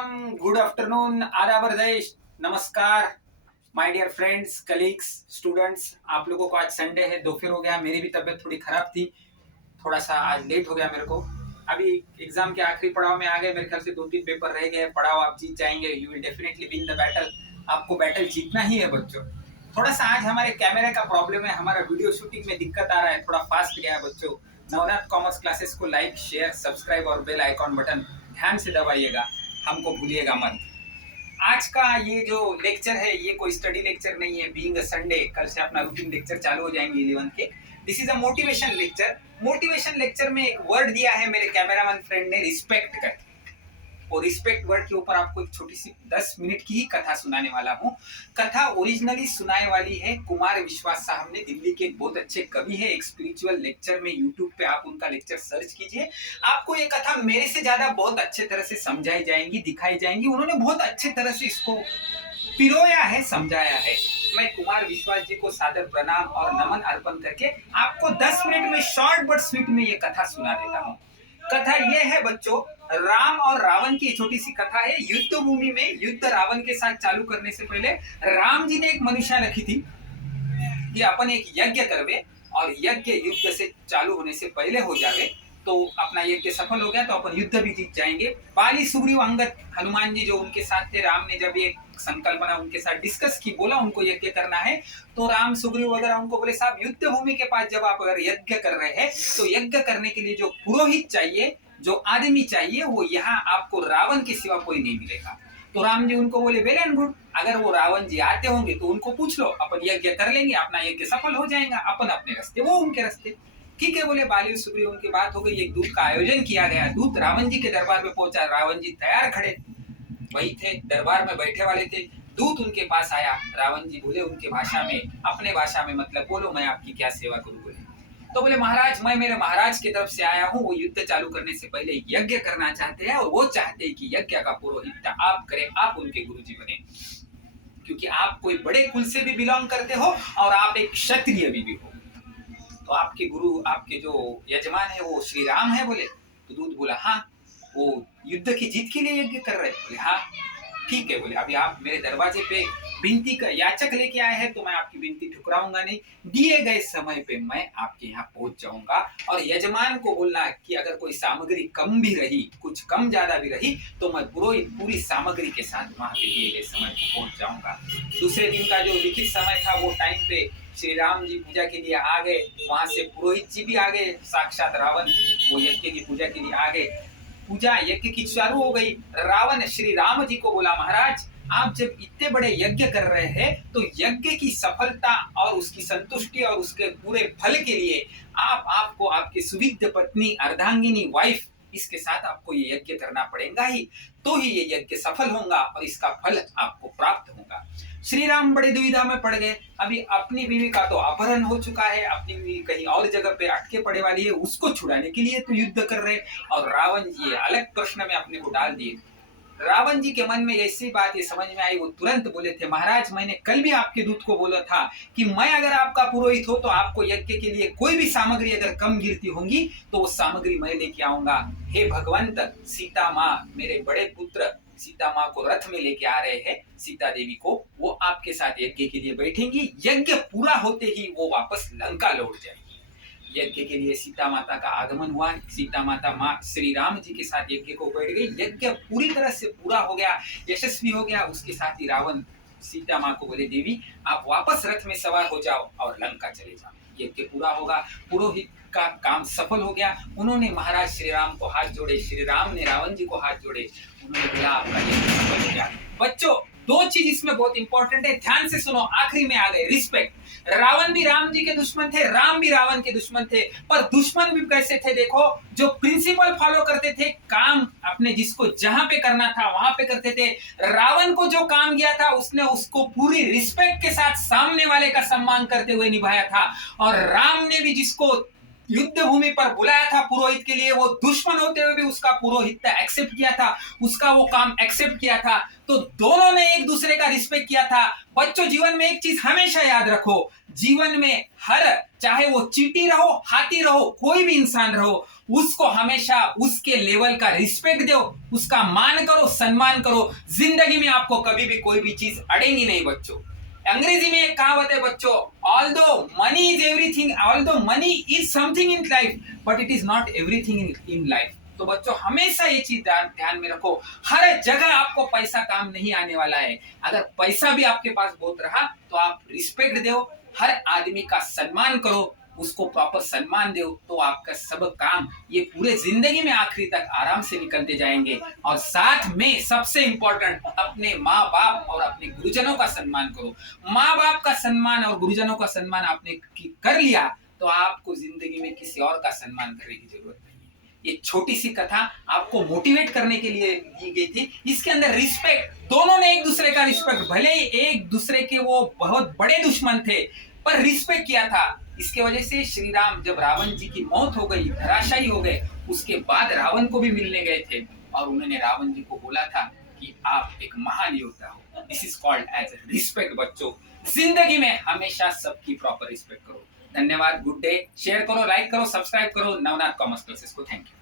Welcome, good afternoon, आदाब, नमस्कार, my dear friends, colleagues, students. आप लोगों को आज संडे है, दोपहर हो गया। मेरी भी तबीयत थोड़ी खराब थी, थोड़ा सा आज लेट हो गया मेरे को। अभी एग्जाम के आखिरी पड़ाव में आ गए। मेरे ख्याल से 2-3 पेपर रह गए। पड़ाव आप जीत जाएंगे। You will definitely win the battle. आपको बैटल जीतना ही है बच्चों। थोड़ा सा आज हमारे कैमरे का प्रॉब्लम है, हमारा वीडियो शूटिंग में दिक्कत आ रहा है, थोड़ा फास्ट गया है बच्चों। नवनाथ कॉमर्स क्लासेस को लाइक, शेयर, सब्सक्राइब और बेल आइकॉन बटन ध्यान से दबाइएगा, हमको भूलिएगा मत। आज का ये जो लेक्चर है, ये कोई स्टडी लेक्चर नहीं है। बीइंग अ संडे, कल से अपना रूटीन लेक्चर चालू हो जाएंगे 11 के। This is a motivation lecture. Motivation lecture में एक वर्ड दिया है मेरे कैमरामैन फ्रेंड ने, रिस्पेक्ट का। और रिस्पेक्ट वर्ड के ऊपर आपको एक छोटी सी 10 मिनट की ही कथा सुनाने वाला हूँ। कथा ओरिजिनली सुनाने वाली है कुमार विश्वास साहब ने। दिल्ली के एक बहुत अच्छे कवि है। एक स्पिरिचुअल लेक्चर में यूट्यूब पे आप उनका लेक्चर सर्च कीजिए, आपको ये कथा मेरे से ज्यादा बहुत अच्छे तरह से समझाई जाएंगी, दिखाई जाएंगी। उन्होंने बहुत अच्छे तरह से इसको पिरोया है, समझाया है। मैं कुमार विश्वास जी को सादर प्रणाम और नमन अर्पण करके आपको 10 मिनट में शॉर्ट बट स्वीट में ये कथा सुना देता हूँ। कथा ये है बच्चों, राम और रावण की छोटी सी कथा है। युद्ध भूमि में युद्ध रावण के साथ चालू करने से पहले राम जी ने एक मनुष्य रखी थी कि अपन एक यज्ञ करवे, और यज्ञ युद्ध से चालू होने से पहले हो जावे तो अपना यज्ञ सफल हो गया तो अपन युद्ध भी जीत जाएंगे। बाली, सुग्रीव, अंगद, हनुमान जी जो उनके साथ थे, राम ने जब ये संकल्पना उनके साथ डिस्कस की, बोला उनको यज्ञ करना है, तो राम, सुग्रीव वगैरह उनको बोले साहब युद्ध भूमि के पास जब आप अगर यज्ञ कर रहे हैं तो यज्ञ करने के लिए जो पुरोहित चाहिए, जो आदमी चाहिए, वो यहाँ आपको रावण के सिवा कोई नहीं मिलेगा। तो राम जी उनको बोले वेल एंड गुड, अगर वो रावण जी आते होंगे तो उनको पूछ लो, अपन यज्ञ कर लेंगे, अपना यज्ञ सफल हो जाएगा, अपन अपने रास्ते, वो उनके रास्ते। ठीक है बोले। बाली सुग्रीव उनकी बात हो गई। एक दूत का आयोजन किया गया। दूत रावण जी के दरबार में पहुंचा। रावण जी तैयार खड़े वही थे, दरबार में बैठे वाले थे। दूत उनके पास आया। रावण जी बोले उनके भाषा में, अपने भाषा में, मतलब बोलो मैं आपकी क्या सेवा करूं। बोले तो बोले महाराज, मैं मेरे महाराज की तरफ से आया हूँ। वो युद्ध चालू करने से पहले यज्ञ करना चाहते हैं, और वो चाहते हैं कि यज्ञ का पुरोहित आप करें, आप उनके गुरुजी बने, क्योंकि आप कोई बड़े कुल से भी बिलोंग करते हो और आप एक क्षत्रिय भी हो। तो आपके गुरु, आपके जो यजमान है वो श्री राम है। बोले तो दूत बोला हाँ, वो युद्ध की जीत के लिए यज्ञ कर रहे। बोले हाँ ठीक है। बोले अभी आप मेरे दरवाजे पे विनती का याचक लेके आए हैं तो मैं आपकी विनती ठुकराऊंगा नहीं। दिए गए समय पे मैं आपके यहाँ पहुंच जाऊंगा, और यजमान को बोलना कि अगर कोई सामग्री कम भी रही, कुछ कम ज्यादा भी रही, तो मैं पूरी सामग्री के साथ वहां पे दिए गए समय पे पहुंच जाऊंगा। दूसरे दिन का जो लिखित समय था वो टाइम पे श्री राम जी पूजा के लिए आ गए। वहां से पुरोहित जी भी आ गए, साक्षात रावण वो यज्ञ की पूजा के लिए आ गए। पूजा यज्ञ की चालू हो गई। रावण श्री राम जी को बोला महाराज, आप जब इतने बड़े यज्ञ कर रहे हैं तो यज्ञ की सफलता और उसकी संतुष्टि और उसके पूरे फल के लिए आपको आपकी सुविद्य पत्नी, अर्धांगिनी, वाइफ, इसके साथ आपको ये यज्ञ करना पड़ेगा ही, तो ही ये यज्ञ सफल होगा और इसका फल आपको प्राप्त होगा। श्री राम बड़े दुविधा में पड़ गए। अभी अपनी बीवी का तो अपहरण हो चुका है, अपनी बीवी कहीं और जगह पे अटके पड़े वाली है, उसको छुड़ाने के लिए तो युद्ध कर रहे, और रावण जी अलग प्रश्न में अपने को डाल दिए। रावण जी के मन में ऐसी बात ये समझ में आई, वो तुरंत बोले थे महाराज, मैंने कल भी आपके दूत को बोला था कि मैं अगर आपका पुरोहित हो तो आपको यज्ञ के लिए कोई भी सामग्री अगर कम गिरती होंगी तो वो सामग्री मैं लेके आऊंगा। हे भगवंत, सीता माँ, मेरे बड़े पुत्र सीता माँ को रथ में लेके आ रहे हैं, सीता देवी को, वो आपके साथ यज्ञ के लिए बैठेंगी। यज्ञ पूरा होते ही वो वापस लंका लौट जाएंगी। यज्ञ के लिए सीता माता का आगमन हुआ। सीता माता माँ श्री राम जी के साथ यज्ञ को बैठ गई। यज्ञ पूरी तरह से पूरा हो गया, यशस्वी हो गया। उसके साथ ही रावण सीता माँ को बोले देवी आप वापस रथ में सवार हो जाओ और लंका चले जाओ, यज्ञ पूरा होगा। पुरोहित का काम सफल हो गया। उन्होंने महाराज श्री राम को हाथ जोड़े, श्री राम ने रावण जी को हाथ जोड़े, उन्होंने बोला आपका यज्ञ सफल हो गया। बच्चों, दो चीज इसमें बहुत इंपॉर्टेंट है, ध्यान से सुनो, आखिरी में आ गए। रिस्पेक्ट। रावण भी राम जी के दुश्मन थे, राम भी रावण के दुश्मन थे, पर दुश्मन भी कैसे थे देखो, जो प्रिंसिपल फॉलो करते थे, काम अपने जिसको जहां पे करना था वहां पे करते थे। रावण को जो काम दिया था उसने उसको पूरी रिस्पेक्ट के साथ सामने वाले का सम्मान करते हुए निभाया था, और राम ने भी जिसको युद्ध भूमि पर बुलाया था पुरोहित के लिए, वो दुश्मन होते हुए भी उसका पुरोहित एक्सेप्ट किया था, उसका वो काम एक्सेप्ट किया था। तो दोनों ने एक दूसरे का रिस्पेक्ट किया था। बच्चों, जीवन में एक चीज हमेशा याद रखो, जीवन में हर, चाहे वो चींटी रहो, हाथी रहो, कोई भी इंसान रहो, उसको हमेशा उसके लेवल का रिस्पेक्ट दो, उसका मान करो, सम्मान करो। जिंदगी में आपको कभी भी कोई भी चीज अड़ेगी नहीं बच्चों। अंग्रेजी में एक कहावत है बच्चों, although money is everything, although money is something in life, but it is not everything in life. तो बच्चों, हमेशा ये चीज ध्यान में रखो, हर जगह आपको पैसा काम नहीं आने वाला है। अगर पैसा भी आपके पास बहुत रहा तो आप रिस्पेक्ट दो, हर आदमी का सम्मान करो, उसको प्रॉपर सम्मान दो, तो आपका सब काम ये पूरे जिंदगी में आखिरी तक आराम से निकलते जाएंगे। और साथ में सबसे इंपॉर्टेंट, अपने माँ बाप और अपने गुरुजनों का सम्मान करो। माँ बाप का सम्मान और गुरुजनों का सम्मान आपने कर लिया तो आपको जिंदगी में किसी और का सम्मान करने की जरूरत नहीं है। ये छोटी सी कथा आपको मोटिवेट करने के लिए दी गई थी। इसके अंदर रिस्पेक्ट, दोनों ने एक दूसरे का रिस्पेक्ट, भले ही एक दूसरे के वो बहुत बड़े दुश्मन थे पर रिस्पेक्ट किया था। इसके वजह से श्री राम जब रावण जी की मौत हो गई, धराशायी हो गए, उसके बाद रावण को भी मिलने गए थे और उन्होंने रावण जी को बोला था कि आप एक महान योद्धा हो। This is called as respect. बच्चों, जिंदगी में हमेशा सबकी प्रॉपर रिस्पेक्ट करो। धन्यवाद, गुड डे। शेयर करो, लाइक करो, सब्सक्राइब करो नवनाथ कॉमर्स क्लासेस को। Thank you.